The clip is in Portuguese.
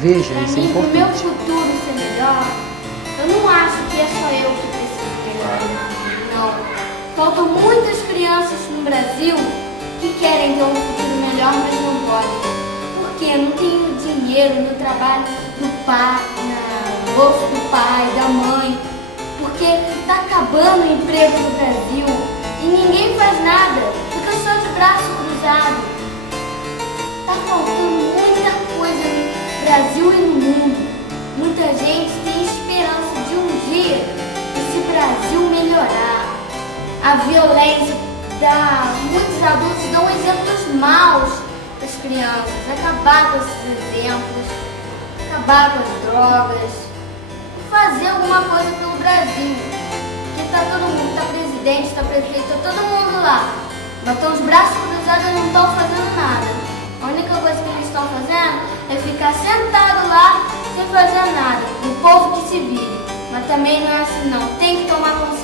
Veja, Pra isso é mim, pro meu importante. futuro ser melhor, eu não acho que é só eu que preciso melhorar. Não. Faltam muitas crianças no Brasil que querem ter um futuro melhor, mas não podem. Por quê? Não tem dinheiro no trabalho do pai, no bolso do pai, da mãe. Porque está acabando o emprego no Brasil e ninguém faz nada, fica só de braço cruzado. Está faltando muita coisa no Brasil e no mundo. Muita gente tem esperança de um dia esse Brasil melhorar. A violência muitos adultos dão exemplos maus para as crianças. Acabar com esses exemplos, acabar com as drogas, fazer alguma coisa pelo Brasil. Porque tá todo mundo, tá presidente, tá prefeito, tá todo mundo lá. Mas estão os braços cruzados e não estão fazendo nada. A única coisa que eles estão fazendo é ficar sentado lá sem fazer nada. O povo que se vire. Mas também não é assim não. Tem que tomar consciência.